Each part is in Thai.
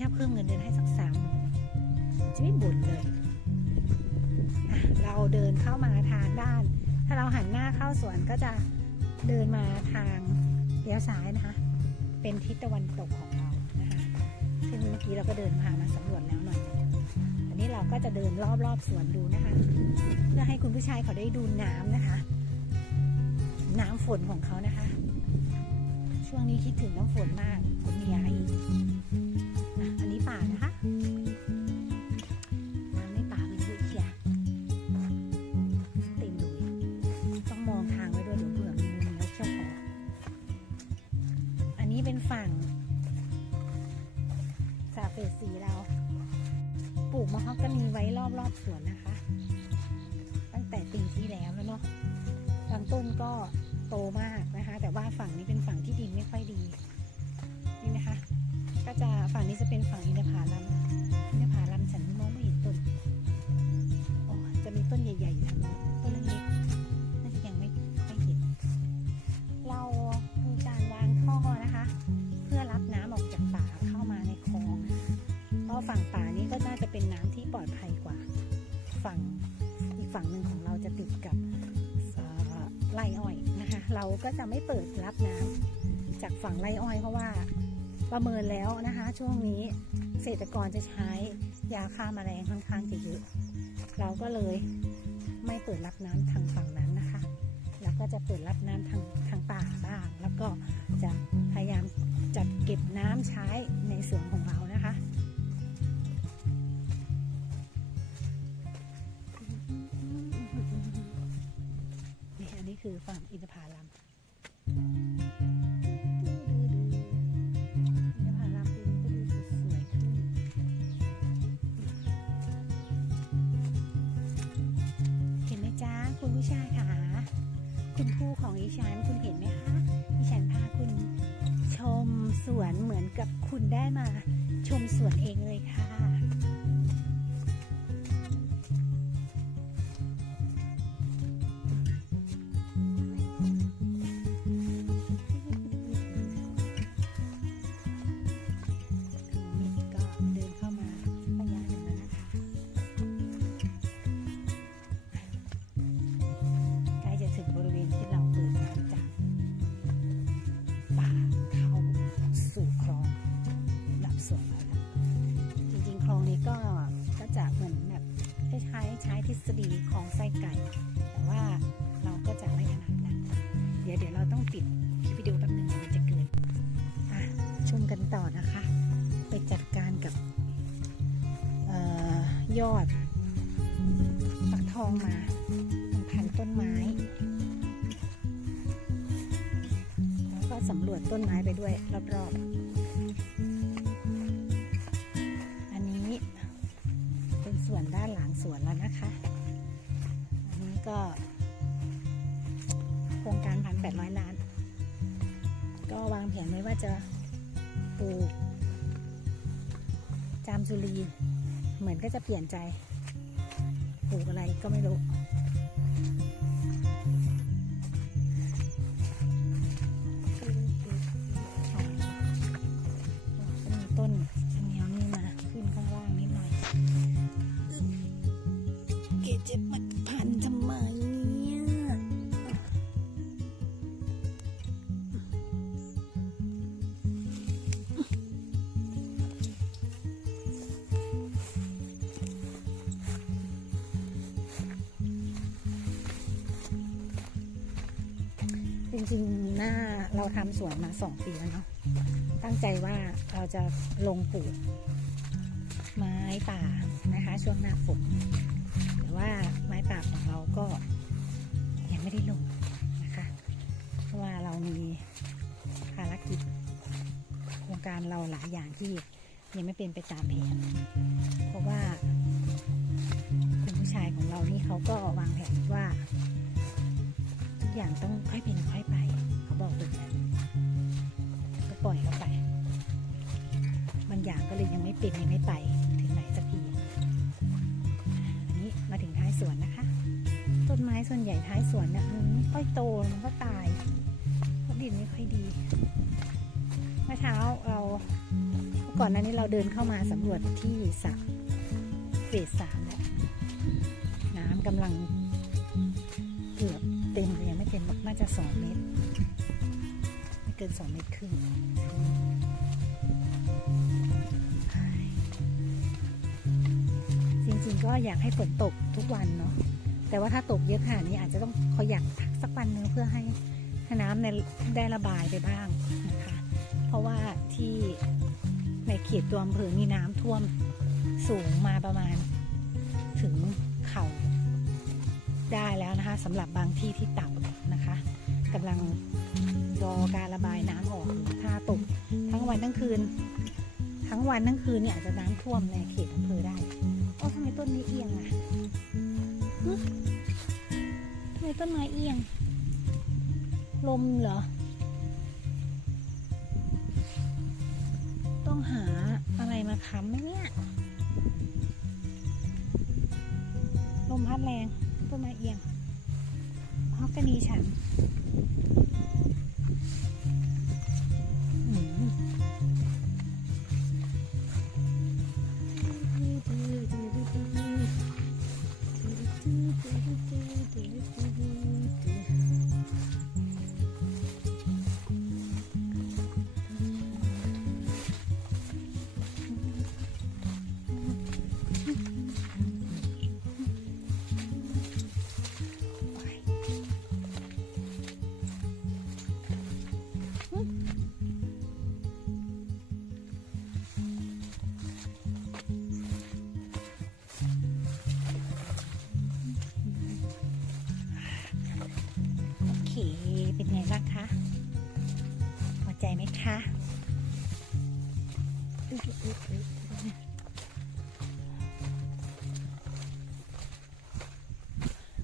ถ้าเพิ่มเงินเดือนให้สักสามหมื่นจะไม่บ่นเลย เราเดินเข้ามาทางด้าน ถ้าเราหันหน้าเข้าสวนก็จะเดินมาทางเลี้ยวซ้ายนะคะ เป็นทิศตะวันตกของเรานะคะ ซึ่งเมื่อกี้เราก็เดินพามาสำรวจแล้วหน่อยอันนี้เราก็จะเดินรอบๆสวนดูนะคะ เพื่อให้คุณผู้ชายเขาได้ดูน้ำนะคะ น้ำฝนของเขานะคะ ช่วงนี้คิดถึงน้ำฝนมากคุณเมีย เป็นฝั่งสาเฟสสีเรา ปลูกมะฮอกกานีไว้รอบๆสวนนะคะ ตั้งแต่ปีที่แล้วแล้วเนาะบางต้นก็โตมากนะคะ แต่ว่าฝั่งนี้เป็นฝั่งที่ดินไม่ค่อยดีนี่นะคะ ก็จะฝั่งนี้จะเป็นฝั่งอินทผลัมอินทผลัมฉันมองไม่เห็นต้นโอ้จะมีต้นใหญ่ๆอยู่ ไรอ้อยนะคะ เราก็จะไม่เปิดรับน้ำจากฝั่งไรอ้อยเพราะว่าประเมินแล้วนะคะ ช่วงนี้เกษตรกรจะใช้ยาฆ่าแมลงค่อนข้างจะเยอะเราก็เลยไม่เปิดรับน้ำทางฝั่งนั้นนะคะ แล้วก็จะเปิดรับน้ำทางทางป่าบ้าง แล้วก็จะพยายามจัดเก็บน้ำใช้ในสวนของเรานะคะ ฝั่งอินทผลัมอินทผลัมปีนี้ก็ดูสดสวยขึ้น เห็นไหมจ้าคุณผู้ชายค่ะ คุณผู้ของอีฉันคุณเห็นไหมคะอีฉันพาคุณชมสวนเหมือนกับคุณได้มาชมสวนเองเลยค่ะ ใช้ทฤษฎีคลองไส้ไก่ แต่ว่าเราก็จะไม่ขนาดนั้น เดี๋ยวเดี๋ยวเราต้องปิดคลิปวิดีโอแป๊บนึงมันจะเกินอะชมกันต่อนะคะ ไปจัดการกับออยอดปักทองมามันพันต้นไม้ แล้วก็สำรวจต้นไม้ไปด้วยรอบ ว่าจะปลูกจามจุรีเหมือนก็จะเปลี่ยนใจ ปลูกอะไรก็ไม่รู้ ริงๆหน้าเราทำสวนมาสองปีแล้วเนาะตั้งใจว่าเราจะลงปลูกไม้ป่านะคะ ช่วงหน้าฝนแต่ว่าไม้ป่าของเราก็ยังไม่ได้ลงนะคะ เพราะว่าเรามีภารกิจโครงการเราหลายอย่างที่ยังไม่เป็นไปตามแผนเพราะว่าคุณผู้ชายของเรานี่เขาก็วางแผนว่า อย่างต้องค่อยเป็นค่อยไป เขาบอกแบบนั้นก็ปล่อยเขาไป บางอย่างก็เลยยังไม่เป็นยังไม่ไป ถึงไหนสักทีอันนี้มาถึงท้ายสวนนะคะ ต้นไม้ส่วนใหญ่ท้ายสวนเนี่ยมันไม่ค่อยโตมันก็ตายเพราะดินไม่ค่อยดีเมื่อเช้าเราก่อนหนั้นนี้เราเดินเข้ามาสำรวจที่สระเฟสสามแล้วน้ำกำลังเกือบ เต็มยังไม่เต็มหรอกน่าจะสองเมตร ไม่เกินสองเมตรครึ่งจริงๆก็อยากให้ฝนตกทุกวันเนาะแต่ว่าถ้าตกเยอะขนาดนี้อาจจะต้องเขาอยากพักสักวันนึงเพื่อให้น้ำในได้ระบายไปบ้างนะคะ เพราะว่าที่ในเขตตัวอำเภอมีน้ำท่วมสูงมาประมาณถึง ได้แล้วนะคะสำหรับบางที่ที่ต่ำนะคะกำลังรอการระบายน้ำออกถ้าตกทั้งวันทั้งคืน ทั้งวันทั้งคืนเนี่ยอาจจะน้ำท่วมในเขตอำเภอได้โอ้ทำไมต้นนี้เอียงอะฮะทำไมต้นไม้เอียง ลมเหรอ ต้องหาอะไรมาค้ำไหมเนี่ย ลมพัดแรง ต้นไม้เอียงฮอกกานีฉัน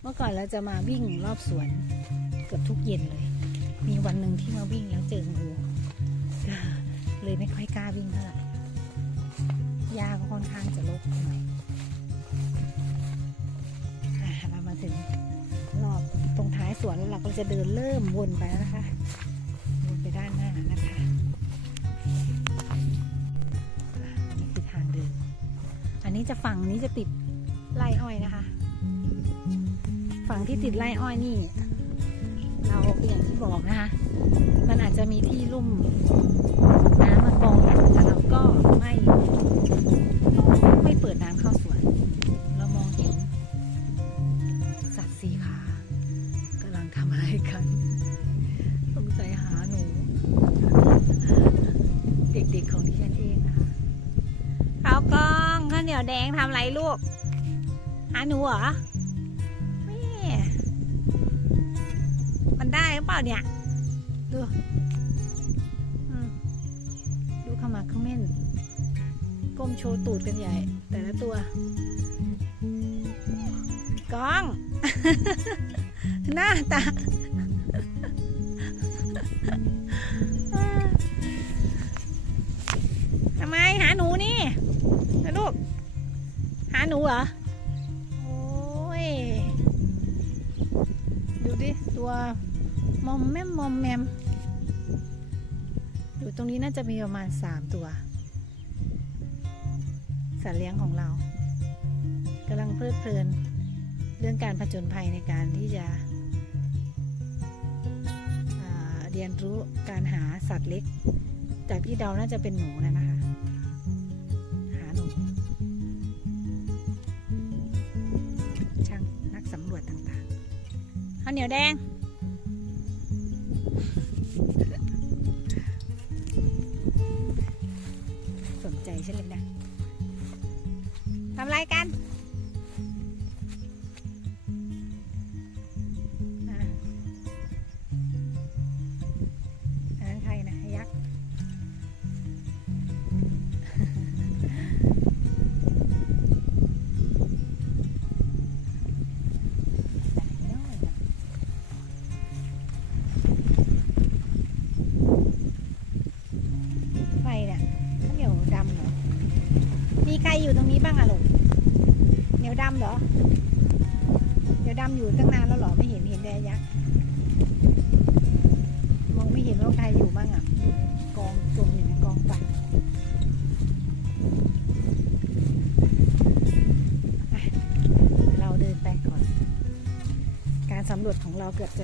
เมื่อก่อนเราจะมาวิ่งรอบสวนเกือบทุกเย็นเลย มีวันหนึ่งที่มาวิ่งแล้วเจองูก็เลยไม่ค่อยกล้าวิ่งเท่าไหร่ยาก็ค่อนข้างจะรกหน่อยเรามาถึงรอบตรงท้ายสวนแล้วเราก็จะเดินเริ่มวนไปแล้วนะคะ นี้จะฝั่งนี้จะติดไร่อ้อยนะคะ ฝั่งที่ติดไร่อ้อยนี่ เราอย่างที่บอกนะคะ มันอาจจะมีที่ลุ่มน้ำมากองอยแต่เราก็ไม่ไม่เปิดน้ำเข้าสวน นียวแดงทำไรลูก หาหนูเหรอแม่มันได้หรือเปล่าเนี่ย ดูดูขมักขม้นก้มโชว์ตูดกันใหญ่ แต่ละตัว ก้อง หน้าตา เหรอ โอ้ย ดูดิ ตัวมอมแมมมอมแมม อยู่ตรงนี้น่าจะมีประมาณสามตัว สัตว์เลี้ยงของเรากำลังเพลิดเพลิน เรื่องการผจญภัยในการที่จะเรียนรู้การหาสัตว์เล็ก จากที่เดาน่าจะเป็นหนูนะนะคะ ๆ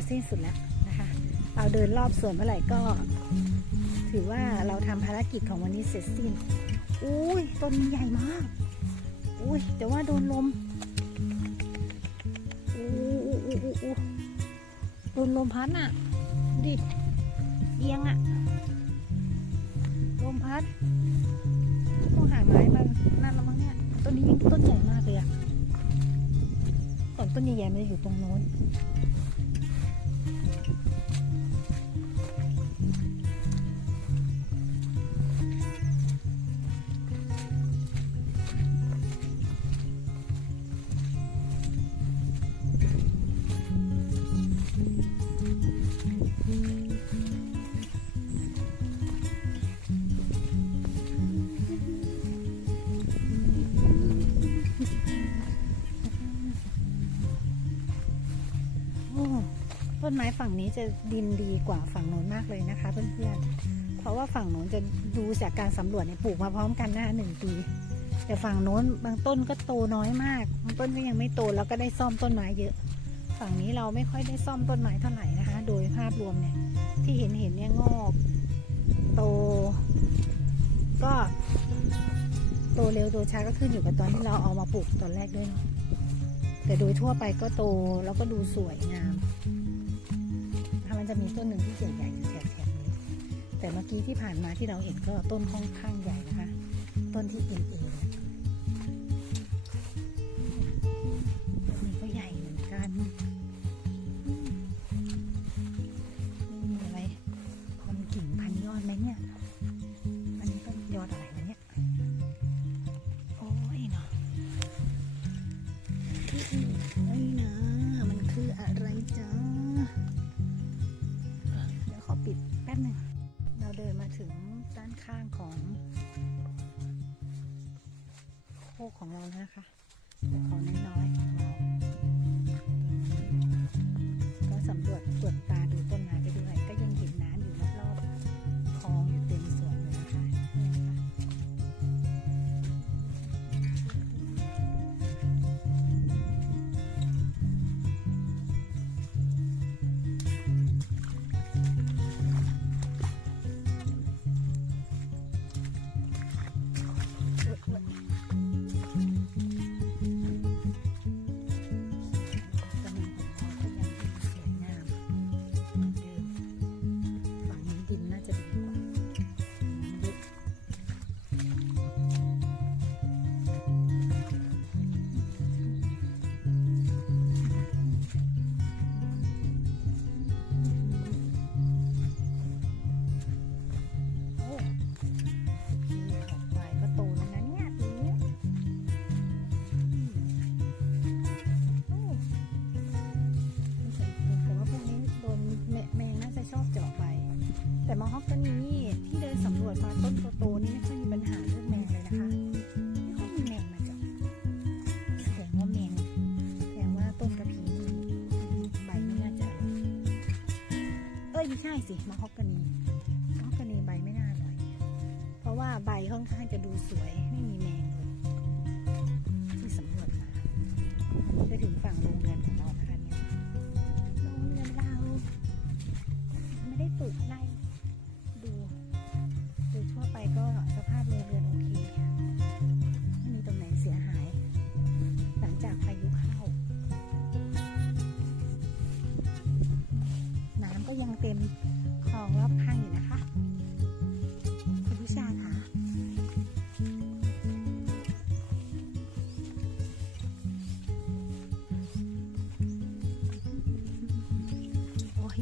จะสิ้นสุดแล้วนะคะ เราเดินรอบสวนเมื่อไหร่ก็ ถือว่าเราทำภารกิจของวันนี้เสร็จสิ้น อุ้ยต้นใหญ่มาก อุ้ยแต่ว่าโดนลมอู้อู้อู้อู้โดนลมพัดอะ ดิเอียงอะ ลมพัดต้องหาไม้มานั่นแล้วมั้งเนี่ยต้นนี้ยิ่งต้นใหญ่มากเลยอะก่อนต้นใหญ่ๆมันจะอยู่ตรงโน้น นไม้ฝั่งนี้จะดินดีกว่าฝั่งโน้นมากเลยนะคะ เพื่อนๆ เพราะว่าฝั่งโน้นจะดูจากการสำรวจเนี่ยปลูกมาพร้อมกันนะหนึ่งปี แต่ฝั่งโน้นบางต้นก็โตน้อยมากบางต้นก็ยังไม่โตแล้วก็ได้ซ่อมต้นไม้เยอะ ฝั่งนี้เราไม่ค่อยได้ซ่อมต้นไม้เท่าไหร่นะคะ โดยภาพรวมเนี่ยที่เห็นเห็นเนี่ยงอกโต ก็โตเร็วโตช้าก็ขึ้นอยู่กับตอนที่เราเอามาปลูกตอนแรกด้วยเนาะแต่โดยทั่วไปก็โตแล้วก็ดูสวยงาม จะมีต้นหนึ่งที่ใหญ่ๆอยู่แถบๆนี้แต่เมื่อกี้ที่ผ่านมาที่เราเห็นก็ต้นค่อนข้างใหญ่นะคะ ต้นที่เองเนี่ยต้น น ช่สิมะฮอกกานีมะฮอกกานีใบไม่น่าอร่อย เพราะว่าใบค่อนข้างจะดูสวยไม่มีแมงเลยที่สำรวจมาจะถึงฝั่งโรงเรือนของเรานะคะเนี่ยโรงเรือนเราไม่ได้ปลูกอะไร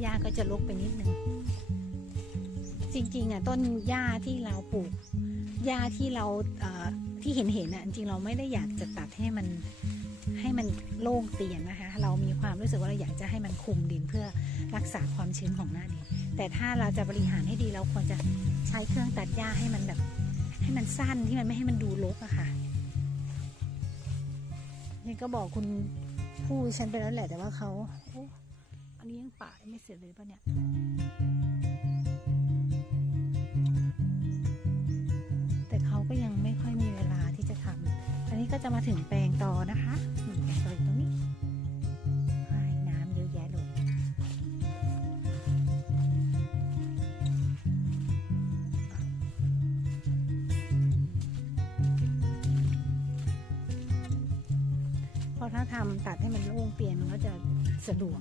หญ้าก็จะลกไปนิดนึง จริงๆอะต้นหญ้าที่เราปลูกหญ้าที่เราเที่เห็นเห็นๆอะจริงเราไม่ได้อยากจะตัดให้มันให้มันโล่งเตียนนะคะ เรามีความรู้สึกว่าเราอยากจะให้มันคุมดินเพื่อรักษาความชื้นของหน้าดิน แต่ถ้าเราจะบริหารให้ดีเราควรจะใช้เครื่องตัดหญ้าให้มันแบบ ให้มันสั้นที่มันไม่ให้มันดูรกอะค่ะ นี่ก็บอกคุณผู้ฉันไปแล้วแหละแต่ว่าเขา นนี้ยังป่าไม่เสร็จเลยปะเนี่ยแต่เขาก็ยังไม่ค่อยมีเวลาที่จะทำอันนี้ก็จะมาถึงแปลงตอนะคะนี่แปลงตออยู่ตรงนี้น้ำเยอะแยะเลยเพราะถ้าทำตัดให้มันโล่งเปลี่ยนมันก็จะสะดวก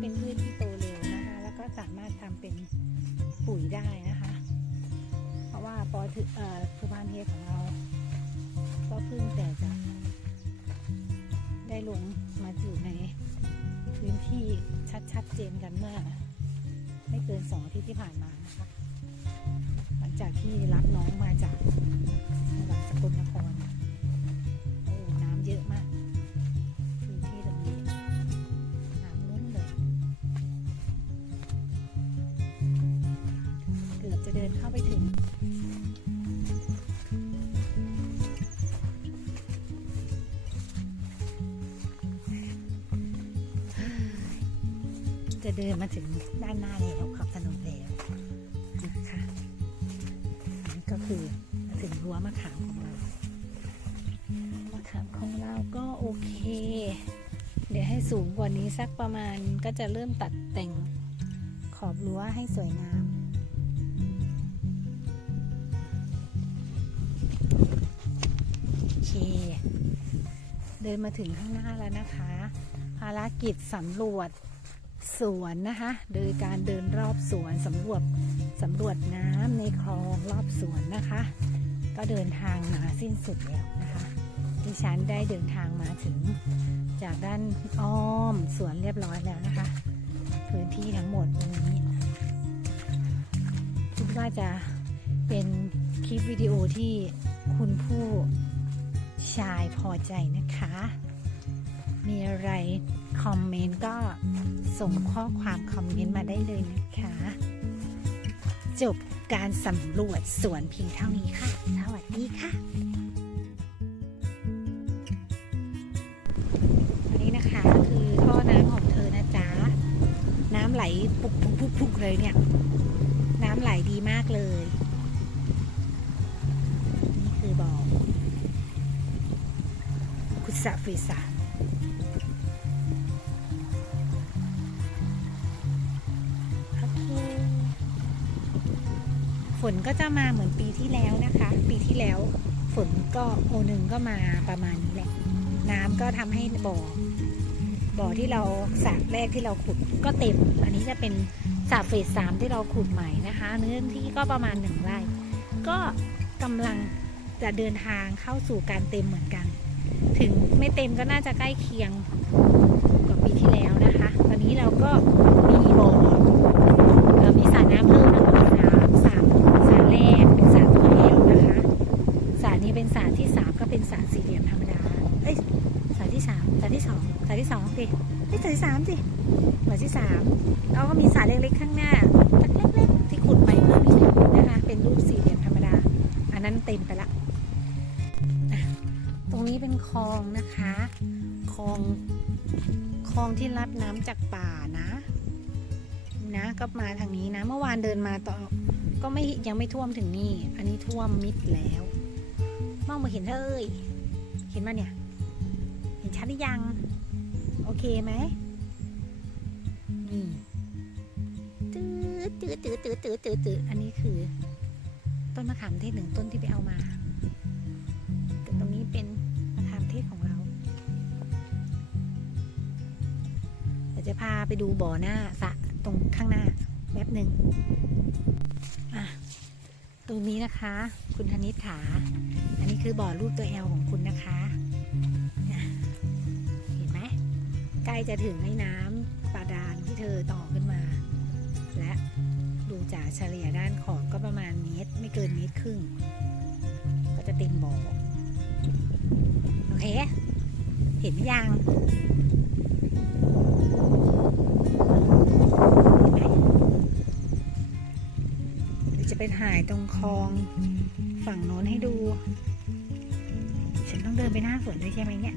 เป็นพืชที่โตเร็วนะคะ แล้วก็สามารถทำเป็นปุ๋ยได้นะคะ เพราะว่าปอเทือเอ่อภูพานเฮของเรา ก็เพิ่งแต่จะได้ลงมาอยู่ในพื้นที่ชัดชัดเจนกันเมื่อไม่เกินสองอาทิตย์ที่ผ่านมานะคะ หลังจากที่รับน้องมาจากจังหวัดสกลนครโอ้น้ำเยอะมาก จะเดินมาถึงด้านหน้าแล้วขับถนนแล้วนะคะอันนี้ก็คือถึงรั้วมะขามของเรามะขามของเราก็โอเค เดี๋ยวให้สูงกว่านี้สักประมาณก็จะเริ่มตัดแต่งขอบรั้วให้สวยงามโอเคเดินมาถึงข้างหน้าแล้วนะคะ ภารกิจสำรวจ สวนนะคะ โดยการเดินรอบสวนสำรวจสำรวจน้ำในคลองรอบสวนนะคะ ก็เดินทางมาสิ้นสุดแล้วนะคะดิฉันได้เดินทางมาถึงจากด้านอ้อมสวนเรียบร้อยแล้วนะคะ พื้นที่ทั้งหมดตรงนี้คิดว่าจะเป็นคลิปวิดีโอที่คุณผู้ชายพอใจนะคะ มีอะไร คอมเมนต์ก็ส่งข้อความคอมเมนต์มาได้เลยนะคะ จบการสำรวจสวนเพียงเท่านี้ค่ะ สวัสดีค่ะอันนี้นะคะคือท่อน้ำของเธอนะจ๊ะ น้ำไหลปุกปุกปุกปุกเลยเนี่ย น้ำไหลดีมากเลย นี่คือบ่อคุสะฟรีสาโนก็จะมาเหมือนปีที่แล้วนะคะ ปีที่แล้วฝนก็โอหนึ่งก็มาประมาณนี้แหละ น้ำก็ทำให้บ่อ บ่อที่เราสระแรกที่เราขุดก็เต็ม อันนี้จะเป็นสระเฟสสามที่เราขุดใหม่นะคะเนื้อที่ก็ประมาณหนึ่งไร่ก็กำลังจะเดินทางเข้าสู่การเต็มเหมือนกัน ถึงไม่เต็มก็น่าจะใกล้เคียงกว่าปีที่แล้วนะคะ ตอนนี้เราก็ ที่สามสระที่สองสระที่สองสิเอ้ยสระที่สามสิสระที่สามเราก็มีสระเล็กๆข้างหน้าเล็กๆที่ขุดใหม่เพิ่มอีกนะคะ เป็นรูปสี่เหลี่ยมธรรมดา อันนั้นเต็มไปละตรงนี้เป็นคลองนะคะคลองคลองที่รับน้ำจากป่านะนะก็มาทางนี้นะ เมื่อวานเดินมาต่อก็ไม่ยังไม่ท่วมถึงนี่ อันนี้ท่วมมิดแล้ว มองมาเห็นเธอเอ้ยเห็นมาเนี่ย ชัดหรือยัง โอเคไหมนี่ตื้อตื้อตื้อตื้อตื้อตื้อตื้ออันนี้คือ ต้นมะขามเทศหนึ่งต้นที่ไปเอามาตตรงนี้เป็นมะขามเทศของเราเดี๋ยวจะพาไปดูบ่อหน้าสะตรงข้างหน้าแป๊บหนึ่งอะตรงนี้นะคะ คุณธนิษฐาอันนี้คือบ่อรูปตัวแอลของคุณนะคะ ใกล้จะถึงไอ้น้ำบาดาลที่เธอต่อขึ้นมา และดูจากเฉลี่ยด้านขอบก็ประมาณเมตรไม่เกินเมตรครึ่ง ก็จะเต็มบ่อโอเค เห็นยังเห็นไหมเดี๋ยวจะไปถ่ายตรงคลองฝั่งโน้นให้ดู ฉันต้องเดินไปหน้าสวนด้วยใช่ไหมเนี่ย